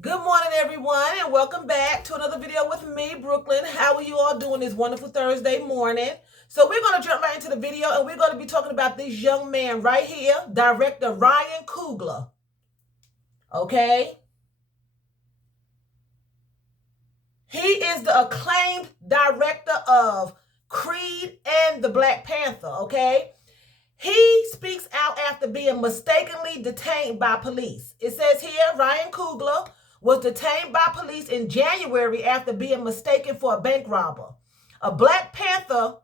Good morning, everyone, and welcome back to another video with me, Brooklyn. How are you all doing this wonderful Thursday morning? So we're going to jump right into the video, and we're going to be talking about this young man right here, director Ryan Coogler. Okay? He is the acclaimed director of Creed and the Black Panther, okay? He speaks out after being mistakenly detained by police. It says here Ryan Coogler was detained by police in January after being mistaken for a bank robber. The Black Panther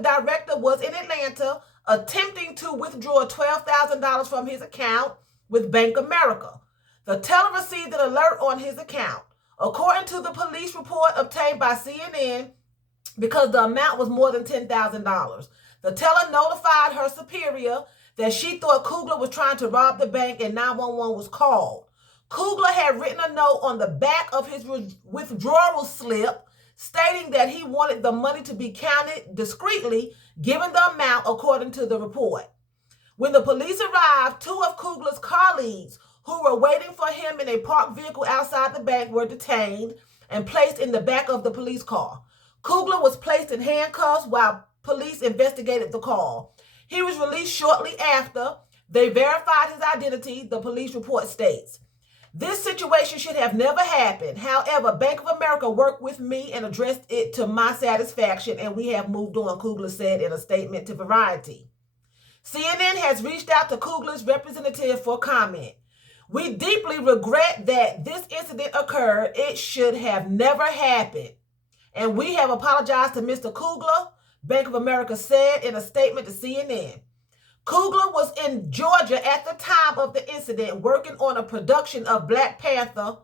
director was in Atlanta attempting to withdraw $12,000 from his account with Bank America. The teller received an alert on his account. According to the police report obtained by CNN, because the amount was more than $10,000. The teller notified her superior that she thought Coogler was trying to rob the bank and 911 was called. Coogler had written a note on the back of his withdrawal slip stating that he wanted the money to be counted discreetly given the amount according to the report. When the police arrived, two of Coogler's colleagues who were waiting for him in a parked vehicle outside the bank were detained and placed in the back of the police car. Coogler was placed in handcuffs while police investigated the call. He was released shortly after. They verified his identity, the police report states. This situation should have never happened. However, Bank of America worked with me and addressed it to my satisfaction, and we have moved on, Coogler said in a statement to Variety. CNN has reached out to Coogler's representative for comment. We deeply regret that this incident occurred. It should have never happened. And we have apologized to Mr. Coogler, Bank of America said in a statement to CNN. Coogler was in Georgia at the time of the incident working on a production of Black Panther,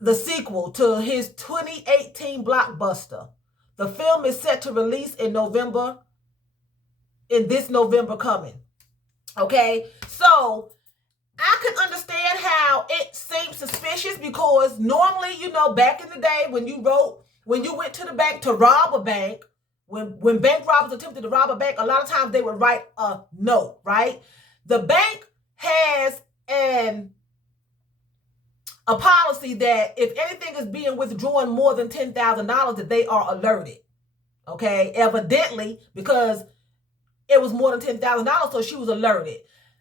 the sequel to his 2018 blockbuster. The film is set to release in this November coming. Okay, so I can understand how it seems suspicious because normally, back in the day when you went to the bank to rob a bank, when bank robbers attempted to rob a bank, a lot of times they would write a note, right? The bank has a policy that if anything is being withdrawn more than $10,000, that they are alerted. Okay, evidently because it was more than $10,000, so she was alerted.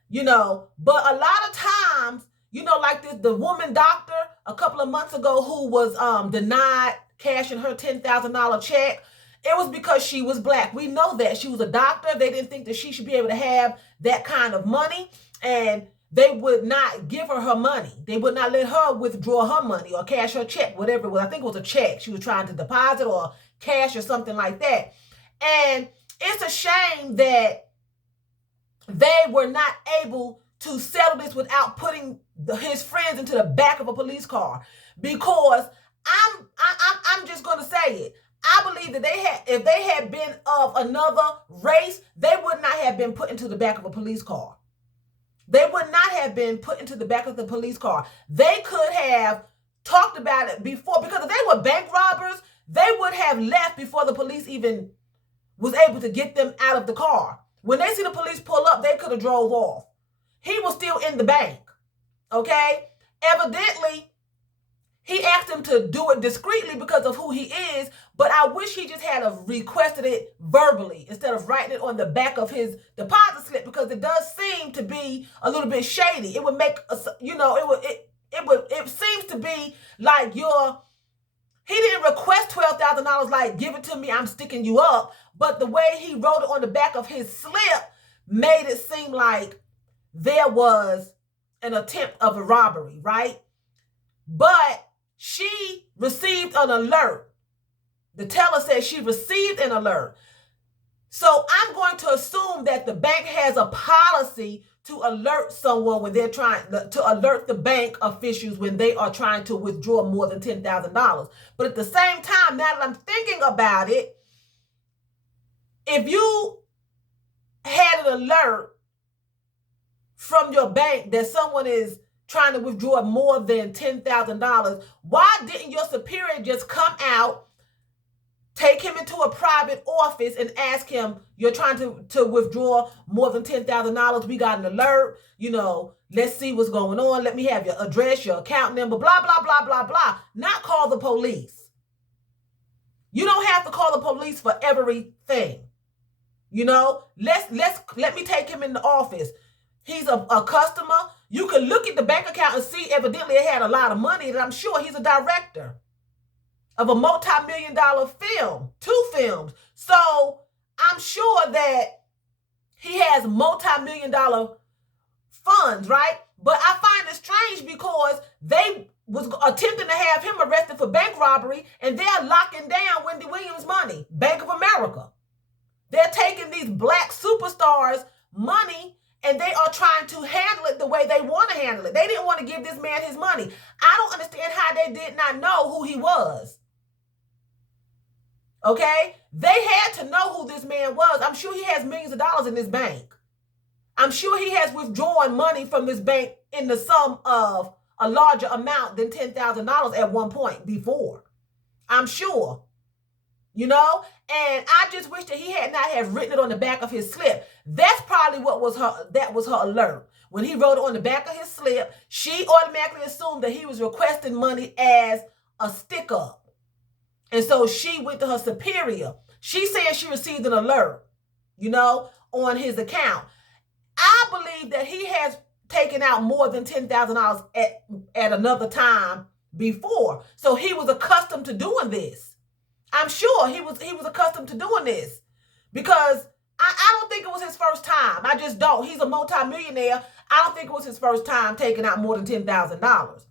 But a lot of times, like the woman doctor a couple of months ago who was denied cashing her $10,000 check. It was because she was Black. We know that. She was a doctor. They didn't think that she should be able to have that kind of money, and they would not give her money. They would not let her withdraw her money or cash her check, whatever it was. I think it was a check she was trying to deposit or cash or something like that. And it's a shame that they were not able to settle this without putting his friends into the back of a police car, because I'm just going to say it. I believe that if they had been of another race, they would not have been put into the back of a police car. They would not have been put into the back of the police car. They could have talked about it before, because if they were bank robbers, they would have left before the police even was able to get them out of the car. When they see the police pull up, they could have drove off. He was still in the bank, okay? Evidently, he asked him to do it discreetly because of who he is, but I wish he just had requested it verbally instead of writing it on the back of his deposit slip, because it does seem to be a little bit shady. It would make, it seems to be like he didn't request $12,000 like, give it to me, I'm sticking you up. But the way he wrote it on the back of his slip made it seem like there was an attempt of a robbery, right? But she received an alert. The teller said she received an alert. So I'm going to assume that the bank has a policy to alert someone when they're trying to alert the bank officials when they are trying to withdraw more than $10,000. But at the same time, now that I'm thinking about it, if you had an alert from your bank that someone is trying to withdraw more than $10,000, why didn't your superior just come out, take him into a private office and ask him, you're trying to withdraw more than $10,000. We got an alert, Let's see what's going on. Let me have your address, your account number, blah, blah, blah, blah, blah. Not call the police. You don't have to call the police for everything. You know, let me take him in the office. He's a customer. You can look at the bank account and see evidently it had a lot of money, and I'm sure he's a director of a multi-million-dollar film, 2 films. So I'm sure that he has multi-million-dollar funds, right? But I find it strange because they was attempting to have him arrested for bank robbery, and they're locking down Wendy Williams' money, Bank of America. They're taking these black superstars' money, and they are trying to handle it the way they want to handle it. They didn't want to give this man his money. I don't understand how they did not know who he was. Okay? They had to know who this man was. I'm sure he has millions of dollars in this bank. I'm sure he has withdrawn money from this bank in the sum of a larger amount than $10,000 at one point before. I'm sure. You know, and I just wish that he had not have written it on the back of his slip. That's probably what was her alert. When he wrote it on the back of his slip, she automatically assumed that he was requesting money as a stick up. And so she went to her superior. She said she received an alert, you know, on his account. I believe that he has taken out more than $10,000 at another time before. So he was accustomed to doing this. I'm sure he was accustomed to doing this because I don't think it was his first time. I just don't. He's a multimillionaire. I don't think it was his first time taking out more than $10,000.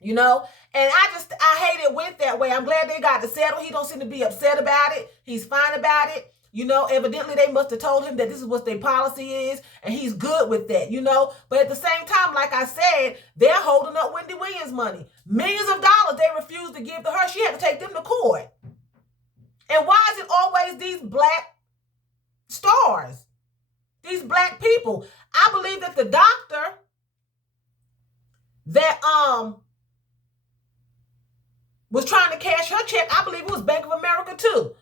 You know? And I hate it went that way. I'm glad they got to settle. He don't seem to be upset about it. He's fine about it. You know, evidently they must have told him that this is what their policy is, and he's good with that, you know. But at the same time, like I said, they're holding up Wendy Williams' money. Millions of dollars they refused to give to her. She had to take them to court. And why is it always these black stars? These black people? I believe that the doctor that was trying to cash her check, I believe it was Bank of America too.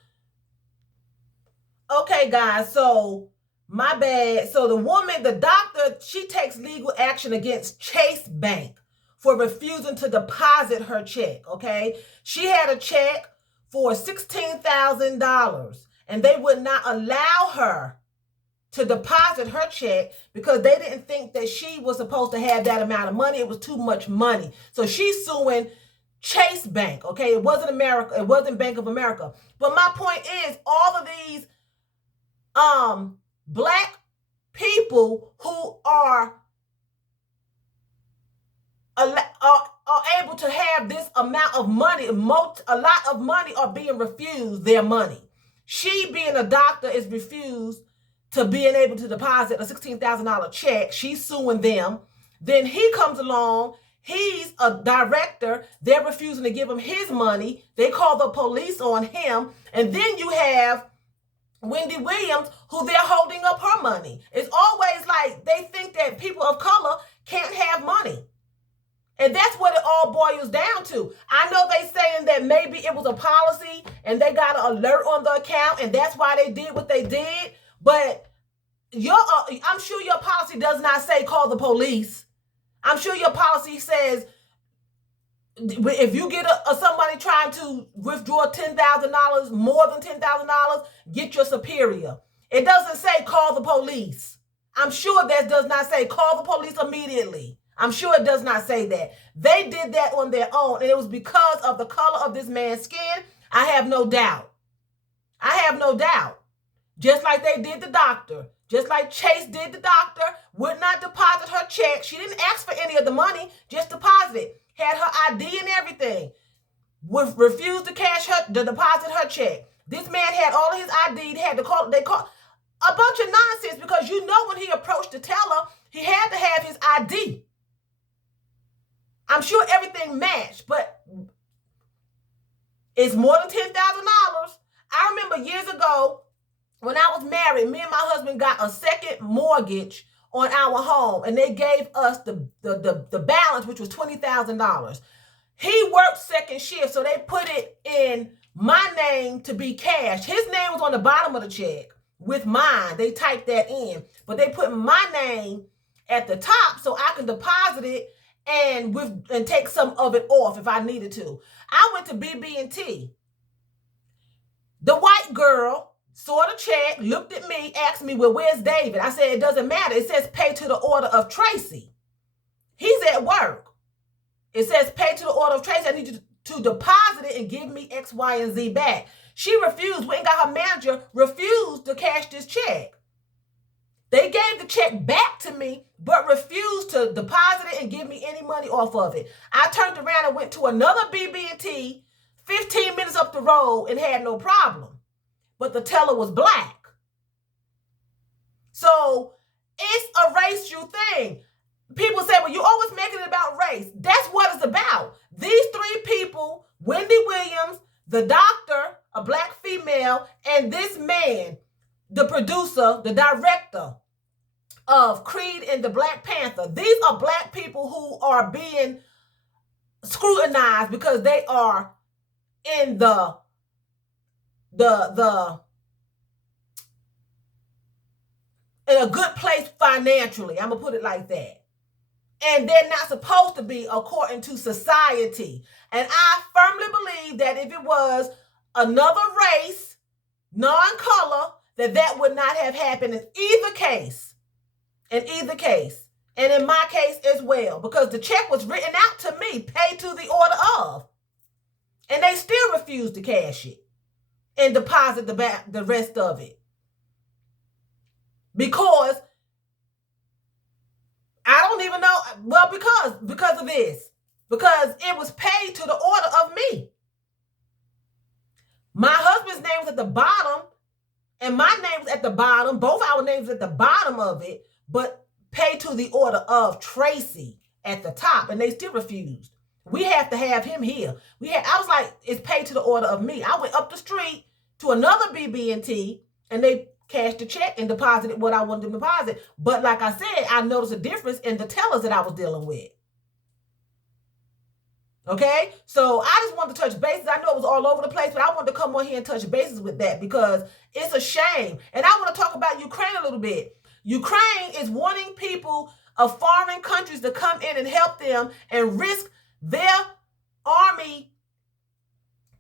Okay, guys, so my bad. So the doctor, she takes legal action against Chase Bank for refusing to deposit her check, okay? She had a check for $16,000, and they would not allow her to deposit her check because they didn't think that she was supposed to have that amount of money. It was too much money. So she's suing Chase Bank, okay? It wasn't America. It wasn't Bank of America. But my point is, all of these black people who are able to have this amount of money, a lot of money are being refused their money. She, being a doctor, is refused to being able to deposit a $16,000 check. She's suing them. Then he comes along. He's a director. They're refusing to give him his money. They call the police on him. And then you have Wendy Williams, who they're holding up her money. It's always like they think that people of color can't have money. And that's what it all boils down to. I know they saying that maybe it was a policy and they got an alert on the account and that's why they did what they did. But I'm sure your policy does not say call the police. I'm sure your policy says if you get somebody trying to withdraw $10,000, more than $10,000, get your superior. It doesn't say call the police. I'm sure that does not say call the police immediately. I'm sure it does not say that. They did that on their own, and it was because of the color of this man's skin. I have no doubt. I have no doubt. Just like they did the doctor. Just like Chase did the doctor. Would not deposit her check. She didn't ask for any of the money. Just deposit it. Had her ID and everything. Refused to deposit her check. This man had all of his ID. They called a bunch of nonsense because you know when he approached the teller, he had to have his ID. I'm sure everything matched, but it's more than $10,000. I remember years ago when I was married, me and my husband got a second mortgage on our home, and they gave us the balance, which was $20,000. He worked second shift, so they put it in my name to be cash. His name was on the bottom of the check with mine. They typed that in, but they put my name at the top so I can deposit it and take some of it off if I needed to. I went to BB&T. The white girl saw the check, looked at me, asked me, well, where's David? I said, it doesn't matter. It says pay to the order of Tracy. He's at work. It says pay to the order of Tracy. I need you to deposit it and give me X, Y, and Z back. She refused. Went and got her manager, refused to cash this check. They gave the check back to me, but refused to deposit it and give me any money off of it. I turned around and went to another BB&T 15 minutes up the road and had no problem. But the teller was black. So it's a racial thing. People say, well, you always making it about race. That's what it's about. These three people, Wendy Williams, the doctor, a black female, and this man, the producer, the director of Creed and the Black Panther. These are black people who are being scrutinized because they are in in a good place financially. I'm gonna put it like that. And they're not supposed to be according to society. And I firmly believe that if it was another race, non-color, that would not have happened in either case. In either case. And in my case as well. Because the check was written out to me, paid to the order of. And they still refused to cash it and deposit the rest of it. Because I don't even know, well, because of this. Because it was paid to the order of me. My husband's name was at the bottom, and my name was at the bottom. Both our names at the bottom of it, but paid to the order of Tracy at the top, and they still refused. We have to have him here. I was like, it's paid to the order of me. I went up the street to another BB&T, and they cashed the check and deposited what I wanted to deposit. But like I said, I noticed a difference in the tellers that I was dealing with. Okay? So I just wanted to touch bases. I know it was all over the place, but I wanted to come on here and touch bases with that because it's a shame. And I want to talk about Ukraine a little bit. Ukraine is wanting people of foreign countries to come in and help them and risk their army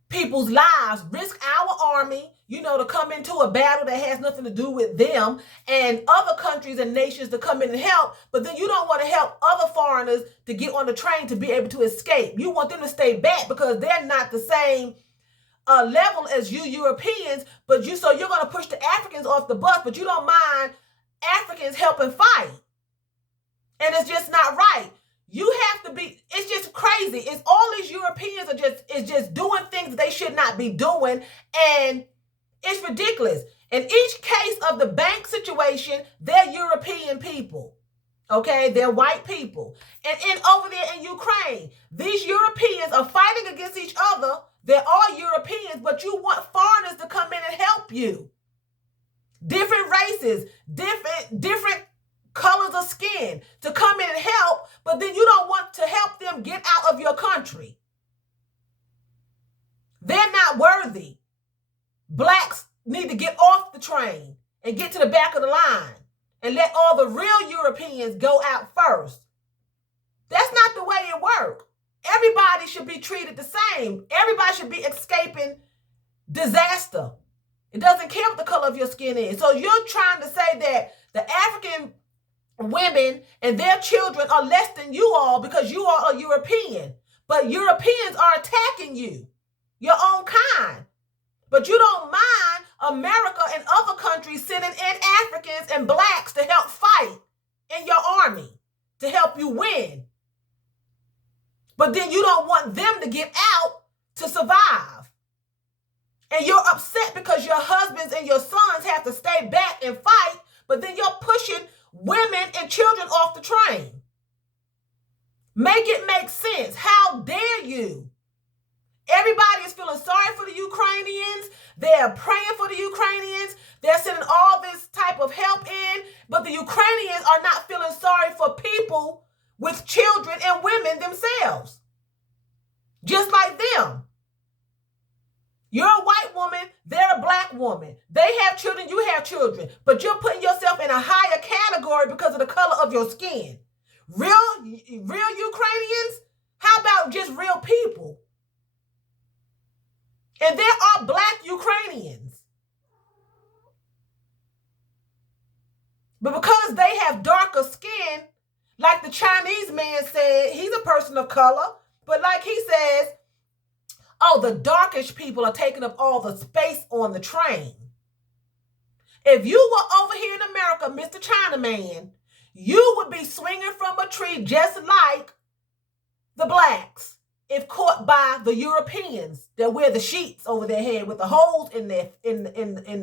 people's lives, risk our army, to come into a battle that has nothing to do with them, and other countries and nations to come in and help, but then you don't want to help other foreigners to get on the train to be able to escape. You want them to stay back because they're not the same level as you Europeans, so you're going to push the Africans off the bus, but you don't mind Africans helping fight. And it's just not right. You have to be, it's just crazy. It's all these Europeans are just doing things they should not be doing. And it's ridiculous. In each case of the bank situation, they're European people. Okay, they're white people. And over there in Ukraine, these Europeans are fighting against each other. They're all Europeans, but you want foreigners to come in and help you. Different races, different colors of skin to come in and help, but then you don't want to help them get out of your country. They're not worthy. Blacks need to get off the train and get to the back of the line and let all the real Europeans go out first. That's not the way it works. Everybody should be treated the same. Everybody should be escaping disaster. It doesn't care what the color of your skin is. So you're trying to say that the African women and their children are less than you all because you are a European. But Europeans are attacking you, your own kind. But you don't mind America and other countries sending in Africans and blacks to help fight in your army, to help you win. But then you don't want them to get out to survive. And you're upset because your husbands and your sons have to stay back and fight, but then you're pushing women and children off the train. Make it make sense. How dare you? Everybody is feeling sorry for the Ukrainians. They're praying for the Ukrainians. They're sending all this type of help in, but the Ukrainians are not feeling sorry for people with children and women themselves. Just like them. You're a white woman They're a black woman. They have children, you have children. But you're putting yourself in a higher category because of the color of your skin. Real Ukrainians? How about just real people? And there are black Ukrainians. But because they have darker skin, like the Chinese man said, he's a person of color, but like he says, oh, the darkish people are taking up all the space on the train. If you were over here in America, Mr. Chinaman, you would be swinging from a tree just like the blacks if caught by the Europeans that wear the sheets over their head with the holes in the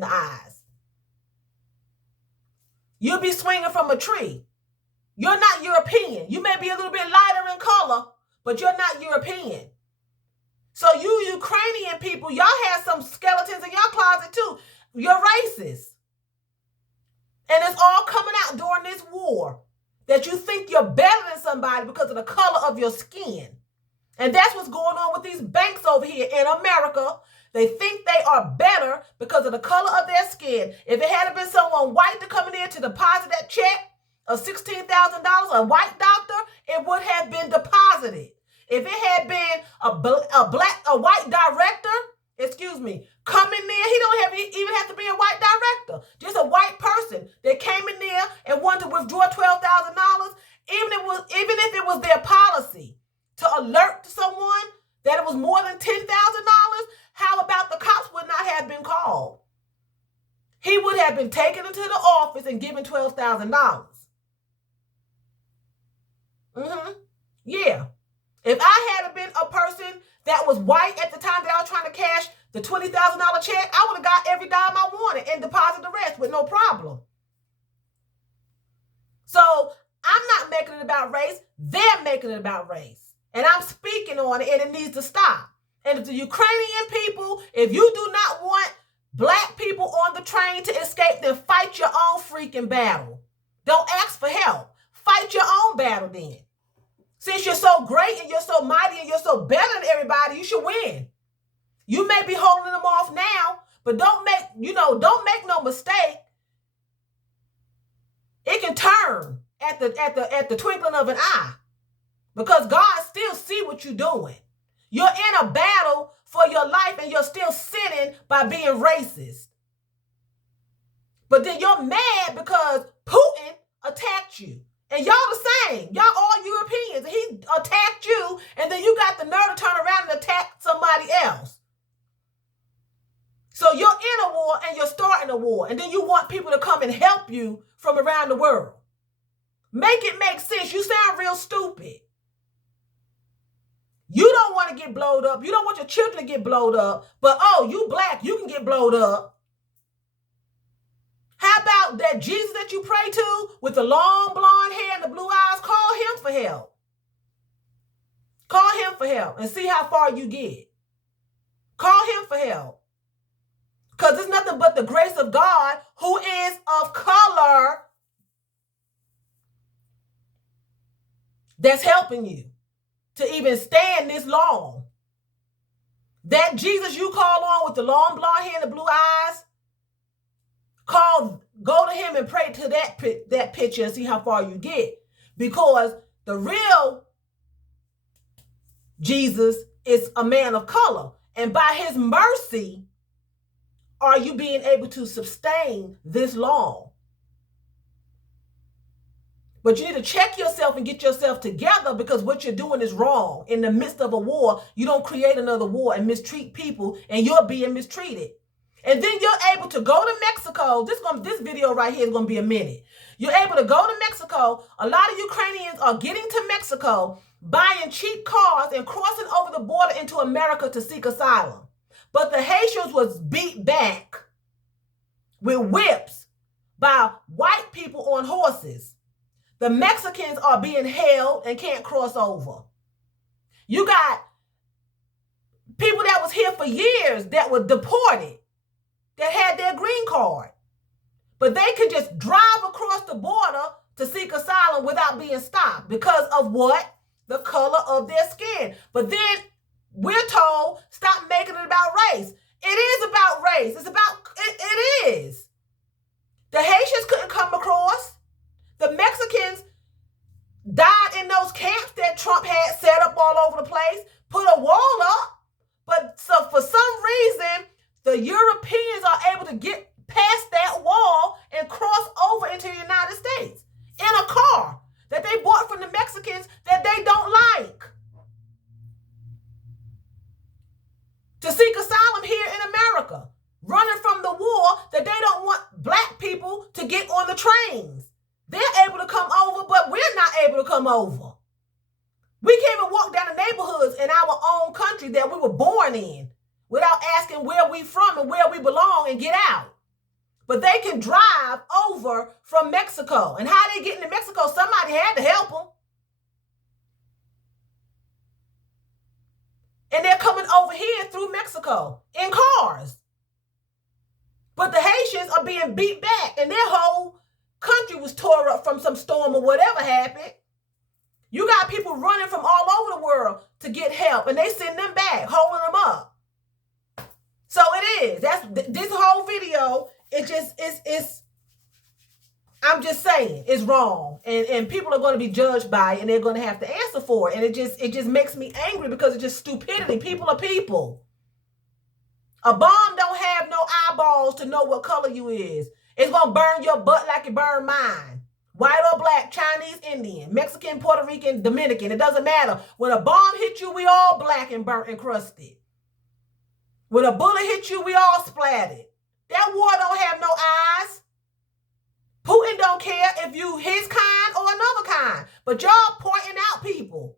eyes. You'll be swinging from a tree. You're not European. You may be a little bit lighter in color, but you're not European. So you Ukrainian people, y'all have some skeletons in your closet too. You're racist. And it's all coming out during this war that you think you're better than somebody because of the color of your skin. And that's what's going on with these banks over here in America. They think they are better because of the color of their skin. If it had been someone white to come in there to deposit that check of $16,000, a white doctor, it would have been deposited. If it had been a white director, come in there, he don't even have to be a white director. Just a white person that came in there and wanted to withdraw $12,000, even if it was their policy to alert someone that it was more than $10,000, how about the cops would not have been called? He would have been taken into the office and given $12,000. Yeah. If I had been a person that was white at the time that I was trying to cash the $20,000 check, I would have got every dime I wanted and deposited the rest with no problem. So I'm not making it about race. They're making it about race. And I'm speaking on it, and it needs to stop. And if the Ukrainian people, if you do not want black people on the train to escape, then fight your own freaking battle. Don't ask for help. Fight your own battle then. Since you're so great and you're so mighty and you're so better than everybody, you should win. You may be holding them off now, but don't make no mistake. It can turn at the twinkling of an eye, because God still see what you're doing. You're in a battle for your life and you're still sinning by being racist. But then you're mad because Putin attacked you. And y'all the same. Y'all all Europeans. He attacked you, and then you got the nerve to turn around and attack somebody else. So you're in a war and you're starting a war, and then you want people to come and help you from around the world. Make it make sense. You sound real stupid. You don't want to get blowed up. You don't want your children to get blowed up. But, oh, you black, you can get blowed up. How about that Jesus that you pray to with the long blonde hair and the blue eyes? Call him for help. Call him for help and see how far you get. Call him for help. Because it's nothing but the grace of God, who is of color, that's helping you to even stand this long. That Jesus you call on with the long blonde hair and the blue eyes, go to him and pray to that picture and see how far you get. Because the real Jesus is a man of color. And by his mercy, are you being able to sustain this long? But you need to check yourself and get yourself together, because what you're doing is wrong. In the midst of a war, you don't create another war and mistreat people, and you're being mistreated. And then you're able to go to Mexico. This video right here is going to be a minute. You're able to go to Mexico. A lot of Ukrainians are getting to Mexico, buying cheap cars and crossing over the border into America to seek asylum. But the Haitians was beat back with whips by white people on horses. The Mexicans are being held and can't cross over. You got people that was here for years that were deported, that had their green card, but they could just drive across the border to seek asylum without being stopped because of what? The color of their skin. But then we're told, stop making it about race. It is about race. It's set up all over the place, put a wall up. But so for some reason, the Europeans are able to get past that wall and cross over into the United States in a car that they bought from the Mexicans that they don't like, to seek asylum here in America, running from the war that they don't want black people to get on the trains. They're able to come over, but we're not able to come over. We can't even walk down the neighborhoods in our own country that we were born in without asking where we from and where we belong and get out. But they can drive over from Mexico. And how they get into Mexico, somebody had to help them. And they're coming over here through Mexico in cars. But the Haitians are being beat back, and their whole country was tore up from some storm or whatever happened. You got people running from all over the world to get help, and they send them back, holding them up. So it is. That's this whole video. I'm just saying, it's wrong, and people are going to be judged by it, and they're going to have to answer for it. And it just makes me angry because it's just stupidity. People are people. A bomb don't have no eyeballs to know what color you is. It's going to burn your butt like it burned mine. White or black, Chinese, Indian, Mexican, Puerto Rican, Dominican. It doesn't matter. When a bomb hit you, we all black and burnt and crusted. When a bullet hit you, we all splattered. That war don't have no eyes. Putin don't care if you his kind or another kind. But y'all pointing out people.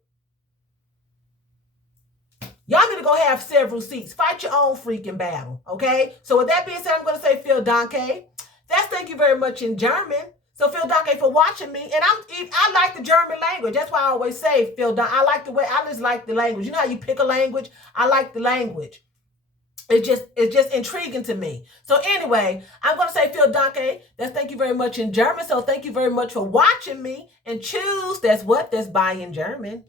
Y'all need to go have several seats. Fight your own freaking battle, okay? So with that being said, I'm going to say Phil Danke. That's thank you very much in German. So Phil Danke for watching me. And I like the German language. That's why I always say Phil Danke. I like the way, I just like the language. You know how you pick a language? I like the language. It's just intriguing to me. So anyway, I'm going to say Phil Danke. That's thank you very much in German. So thank you very much for watching me. And choose, that's what? That's bye in German.